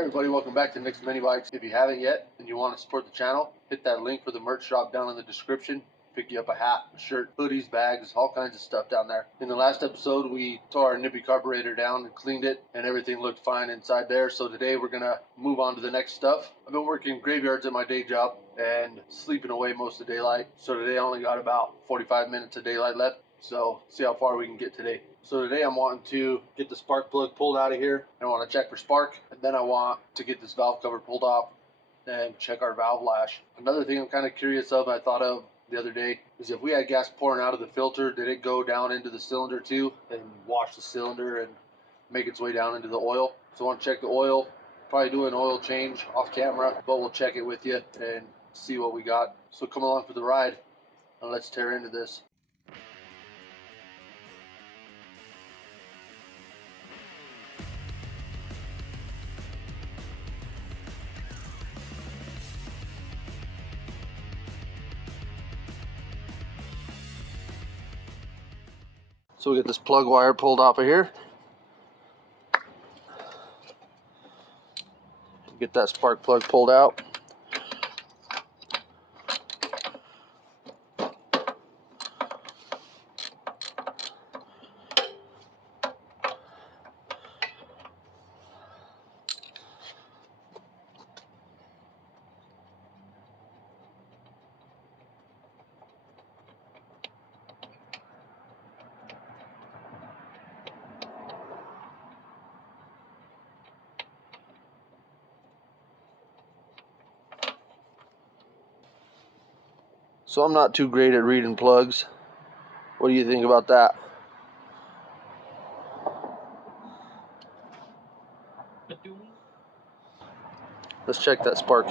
Hey everybody, welcome back to Nicsminibikes. If you haven't yet and you want to support the channel, hit that link for the merch shop down in the description. Pick you up a hat, a shirt, hoodies, bags, all kinds of stuff down there. In the last episode, we tore our nippy carburetor down and cleaned it, and everything looked fine inside there. So today we're going to move on to the next stuff. I've been working graveyards at my day job and sleeping away most of the daylight. So today I only got about 45 minutes of daylight left. So see how far we can get today. So today I'm wanting to get the spark plug pulled out of here. I want to check for spark, and then I want to get this valve cover pulled off and check our valve lash. Another thing I'm kind of curious of, I thought of the other day, is if we had gas pouring out of the filter, did it go down into the cylinder too and wash the cylinder and make its way down into the oil? So I want to check the oil, probably do an oil change off camera, but we'll check it with you and see what we got. So come along for the ride and let's tear into this. So we get this plug wire pulled off of here. Get that spark plug pulled out. So I'm not too great at reading plugs. What do you think about that? Let's check that spark.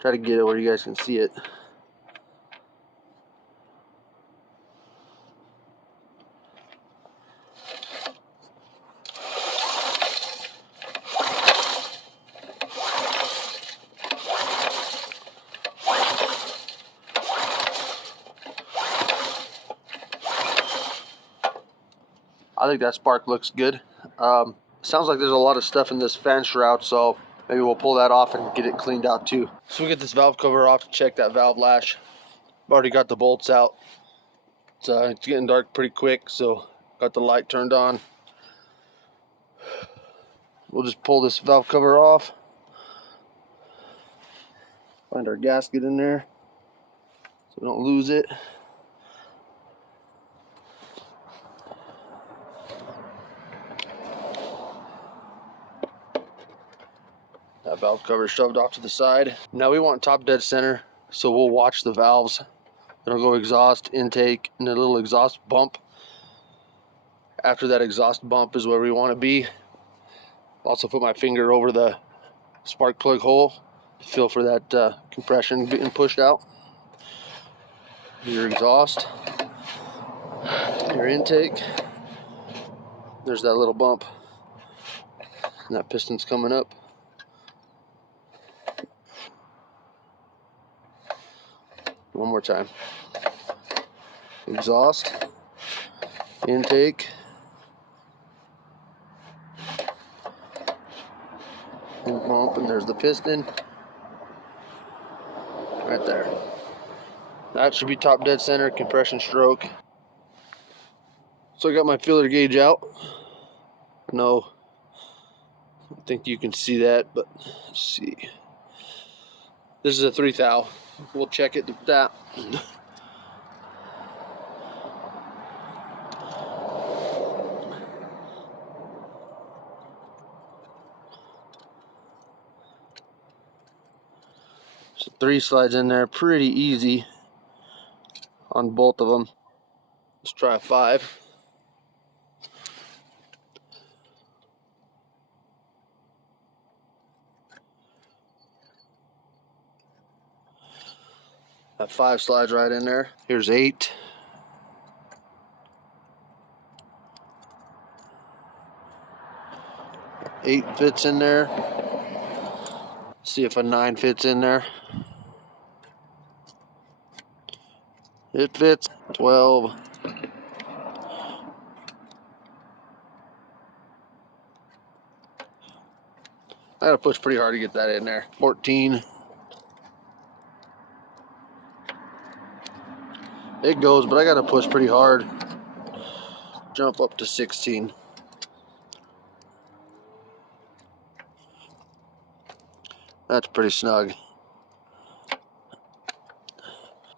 Try to get it where you guys can see it. I think that spark looks good. Sounds like there's a lot of stuff in this fan shroud, so maybe we'll pull that off and get it cleaned out too. So we get this valve cover off to check that valve lash. I've already got the bolts out. It's getting dark pretty quick, so got the light turned on. We'll just pull this valve cover off. Find our gasket in there so we don't lose it. That valve cover shoved off to the side. Now we want top dead center, so we'll watch the valves. It'll go exhaust, intake, and a little exhaust bump. After that exhaust bump is where we want to be. Also put my finger over the spark plug hole to feel for that compression getting pushed out. Your exhaust, your intake. There's that little bump. And that piston's coming up. One more time. Exhaust, intake, and bump, and there's the piston right there. That should be top dead center, compression stroke. So I got my feeler gauge out. No, I don't think you can see that, but let's see. This is a 3 thou. We'll check it with that. So 3 slides in there pretty easy on both of them. Let's try a 5. That 5 slides right in there. Here's 8. Eight fits in there. See if a 9 fits in there. It fits. 12. I gotta push pretty hard to get that in there. 14. It goes, but I gotta push pretty hard. Jump up to 16. That's pretty snug. I'm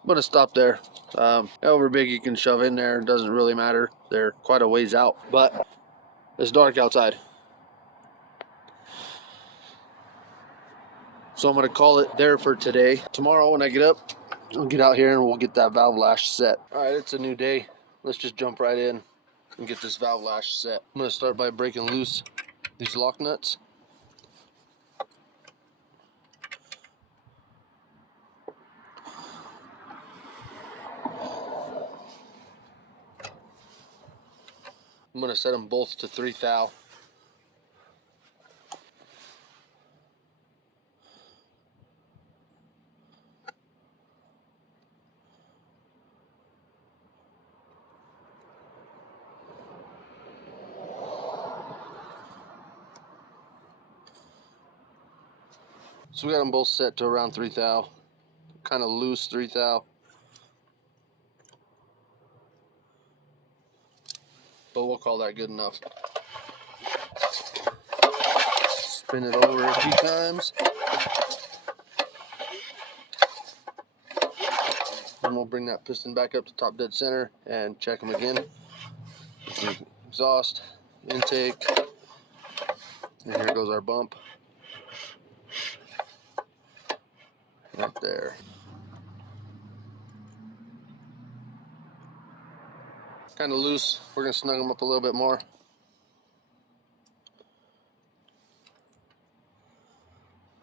gonna stop there. However big you can shove in there, doesn't really matter. They're quite a ways out, but it's dark outside. So I'm gonna call it there for today. Tomorrow when I get up, I'll get out here and we'll get that valve lash set. All right, it's a new day. Let's just jump right in and get this valve lash set. I'm gonna start by breaking loose these lock nuts. I'm gonna set them both to 3 thou. So we got them both set to around 3 thou, kind of loose 3 thou. But we'll call that good enough. Spin it over a few times. And we'll bring that piston back up to top dead center and check them again. Exhaust, intake, and here goes our bump. Right there. Kind of loose. We're going to snug them up a little bit more.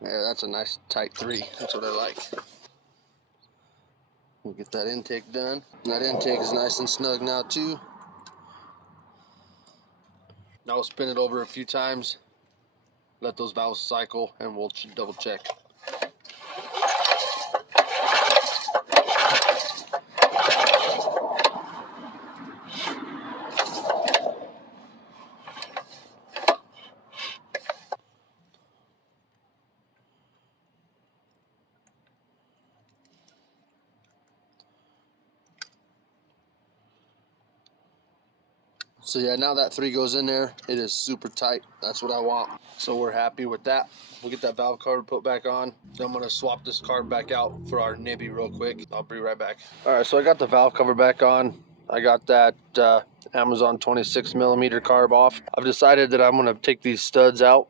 Yeah, that's a nice tight 3. That's what I like. We'll get that intake done. That intake is nice and snug now too. Now we'll spin it over a few times, let those valves cycle, and we'll double check. So yeah, now that 3 goes in there, it is super tight. That's what I want. So we're happy with that. We'll get that valve cover put back on. Then I'm gonna swap this carb back out for our nibby real quick. I'll be right back. All right, so I got the valve cover back on. I got that Amazon 26mm carb off. I've decided that I'm gonna take these studs out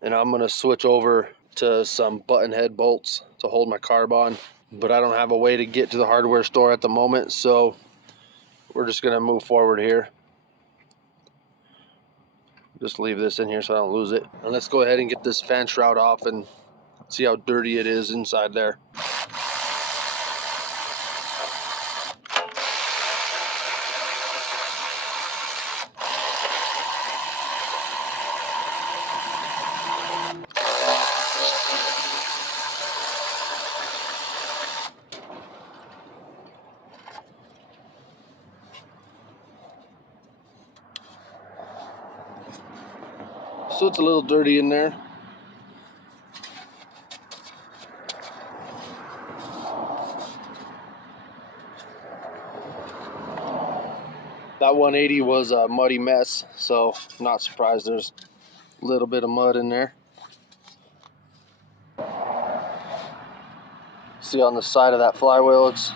and I'm gonna switch over to some button head bolts to hold my carb on. But I don't have a way to get to the hardware store at the moment, so we're just gonna move forward here. Just leave this in here so I don't lose it. And let's go ahead and get this fan shroud off and see how dirty it is inside there. So it's a little dirty in there. That 180 was a muddy mess, so not surprised there's a little bit of mud in there. See on the side of that flywheel, it's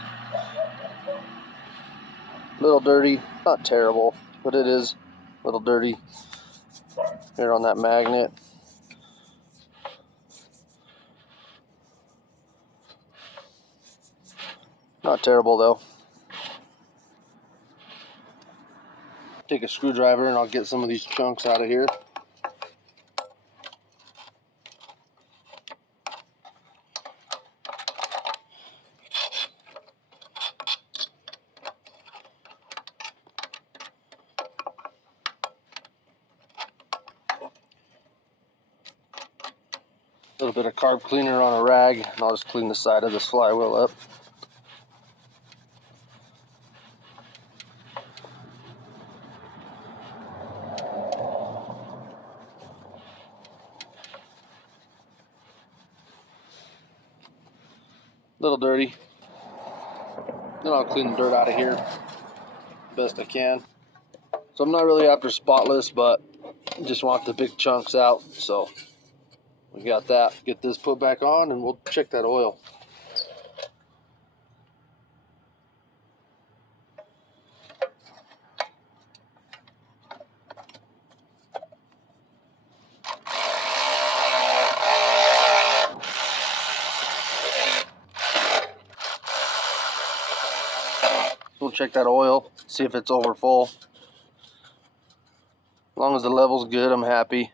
a little dirty. Not terrible, but it is a little dirty. Here on that magnet. Not terrible though. Take a screwdriver and I'll get some of these chunks out of here. little bit of carb cleaner on a rag, and I'll just clean the side of this flywheel up. A little dirty. Then I'll clean the dirt out of here best I can. So I'm not really after spotless, but just want the big chunks out. So we got that. Get this put back on and we'll check that oil. We'll check that oil, see if it's over full. As long as the level's good, I'm happy.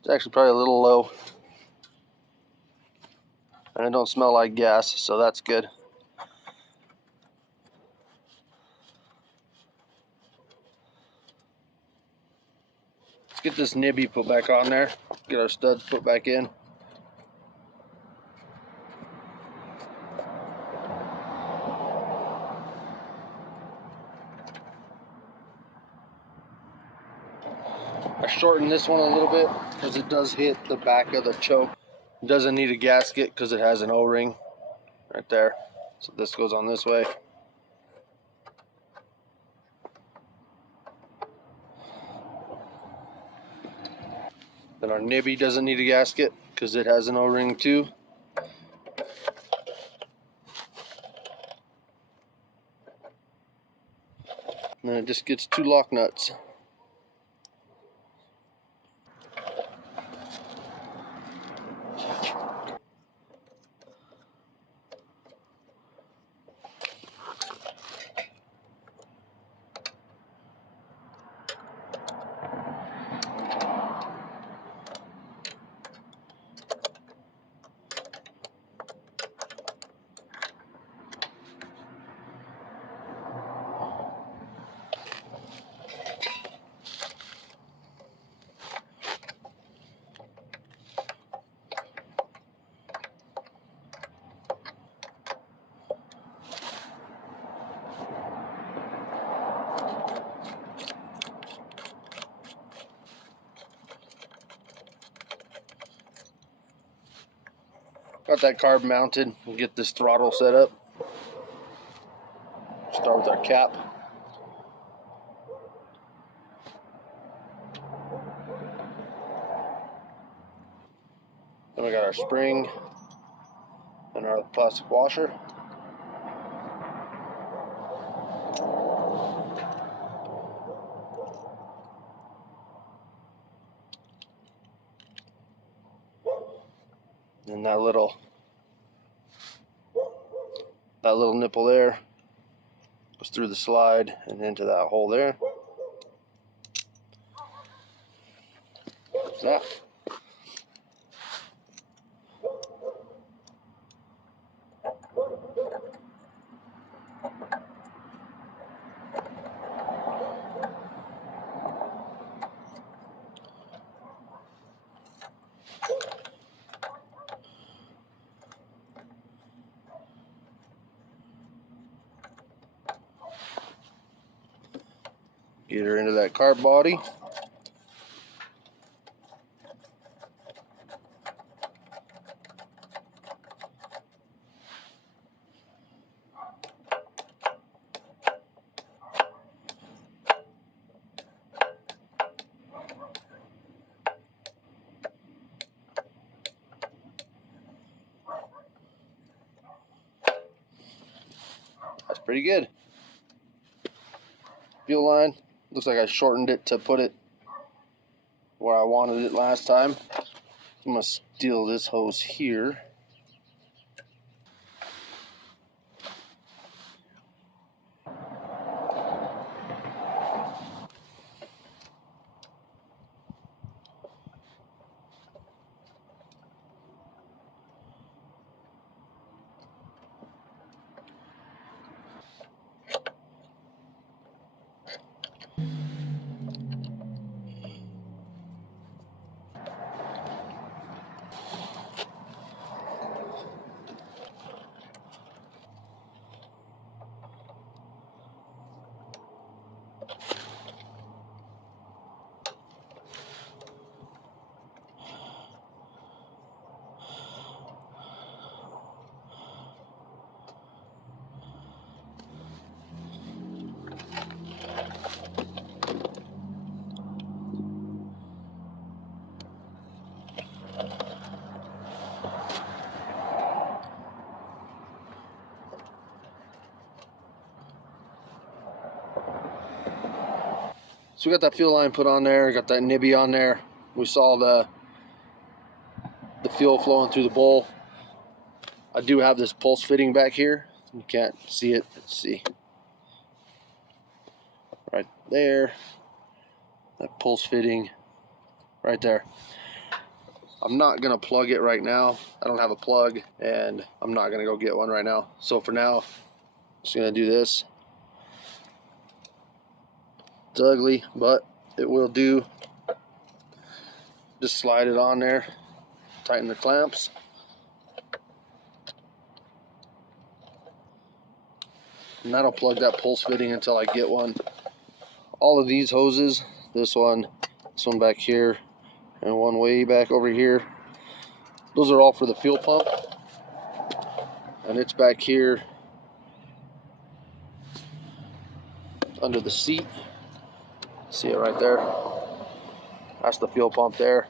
It's actually probably a little low. And it don't smell like gas, so that's good. Let's get this nibby put back on there. Get our studs put back in. I shortened this one a little bit because it does hit the back of the choke. It doesn't need a gasket because it has an O-ring right there. So this goes on this way. Then our nibby doesn't need a gasket because it has an O-ring too. And then it just gets 2 lock nuts. Got that carb mounted. We'll get this throttle set up. Start with our cap. Then we got our spring and our plastic washer. And that little nipple there goes through the slide and into that hole there. That. Get her into that carb body. That's pretty good. Fuel line. Looks like I shortened it to put it where I wanted it last time. I'm going to steal this hose here. So we got that fuel line put on there, got that nibby on there. We saw the fuel flowing through the bowl. I do have this pulse fitting back here. You can't see it. Let's see. Right there. That pulse fitting right there. I'm not gonna plug it right now. I don't have a plug, and I'm not gonna go get one right now. So for now, I'm just gonna do this. It's ugly, but it will do. Just slide it on there, tighten the clamps. And that'll plug that pulse fitting until I get one. All of these hoses, this one back here, and one way back over here, those are all for the fuel pump. And it's back here under the seat. See it right there? That's the fuel pump there.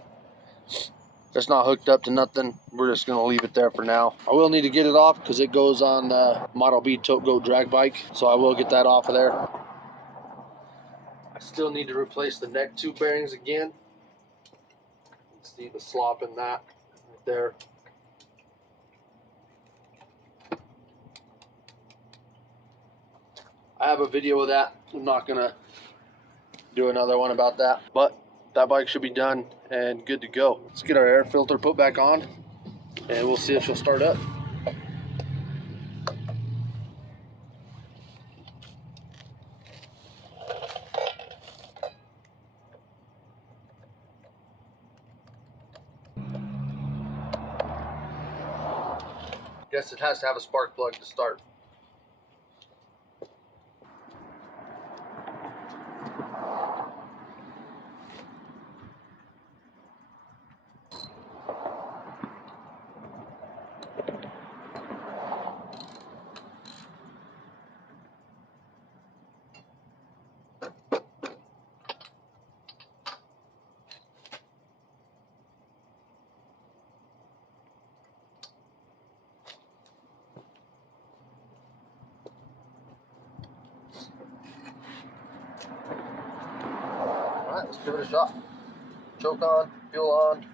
It's not hooked up to nothing. We're just gonna leave it there for now. I will need to get it off because it goes on the Model B Tote Goat drag bike, so I will get that off of there. I still need to replace the neck tube bearings again. See the slop in that right there. I have a video of that. I'm not gonna do another one about that, but that bike should be done and good to go. Let's get our air filter put back on and we'll see if she'll start up. Guess it has to have a spark plug to start. Alright, let's give it a shot. Choke on, fuel on.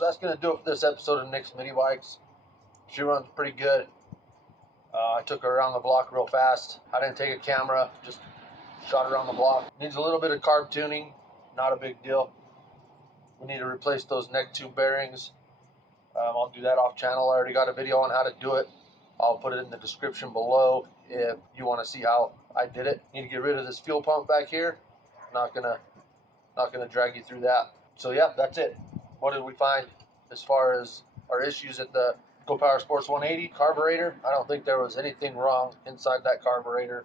so that's going to do it for this episode of Nicsminibikes. She runs pretty good. I took her around the block real fast. I didn't take a camera, just shot her around the block. Needs a little bit of carb tuning, not a big deal. We need to replace those neck tube bearings. I'll do that off channel. I already got a video on how to do it. I'll put it in the description below if you want to see how I did it. Need to get rid of this fuel pump back here. Not gonna drag you through that. So yeah, that's it. What did we find as far as our issues at the Go Power Sports 180 carburetor? I don't think there was anything wrong inside that carburetor.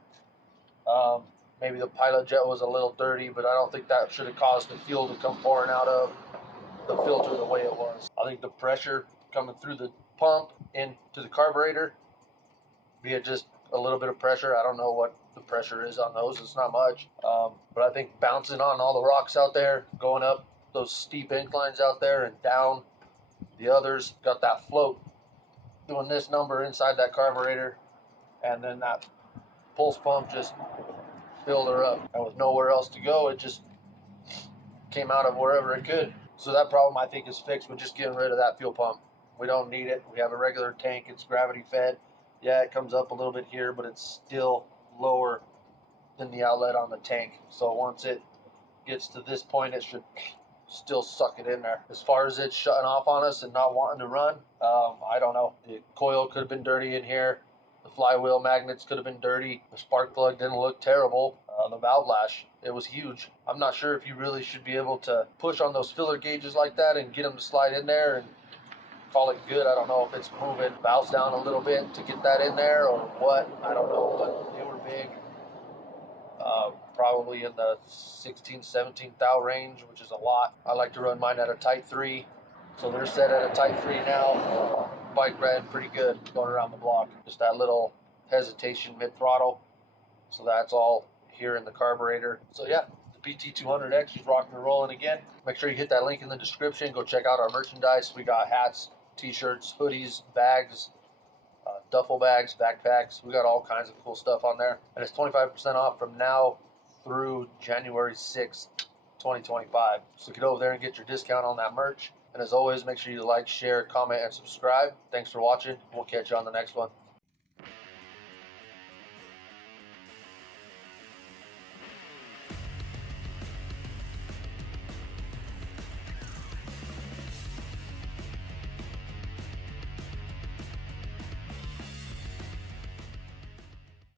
Maybe the pilot jet was a little dirty, but I don't think that should have caused the fuel to come pouring out of the filter the way it was. I think the pressure coming through the pump into the carburetor, be it just a little bit of pressure. I don't know what the pressure is on those. It's not much. But I think bouncing on all the rocks out there, going up those steep inclines out there and down the others, got that float doing this number inside that carburetor, and then that pulse pump just filled her up. And with nowhere else to go, it just came out of wherever it could. So that problem I think is fixed with just getting rid of that fuel pump. We don't need it. We have a regular tank. It's gravity fed. Yeah, it comes up a little bit here, but it's still lower than the outlet on the tank. So once it gets to this point, it should still suck it in there. As far as it shutting off on us and not wanting to run, I don't know. The coil could have been dirty in here. The flywheel magnets could have been dirty. The spark plug didn't look terrible. The valve lash, it was huge. I'm not sure if you really should be able to push on those filler gauges like that and get them to slide in there and call it good. I don't know if it's moving valves down a little bit to get that in there or what. I don't know, but they were big. Probably in the 16, 17 thou range, which is a lot. I like to run mine at a tight 3. So they're set at a tight 3 now. Bike ran pretty good going around the block. Just that little hesitation mid-throttle. So that's all here in the carburetor. So yeah, the BT200X is rocking and rolling again. Make sure you hit that link in the description. Go check out our merchandise. We got hats, t-shirts, hoodies, bags, duffel bags, backpacks. We got all kinds of cool stuff on there. And it's 25% off from now through January 6th, 2025. So get over there and get your discount on that merch. And as always, make sure you like, share, comment, and subscribe. Thanks for watching. We'll catch you on the next one.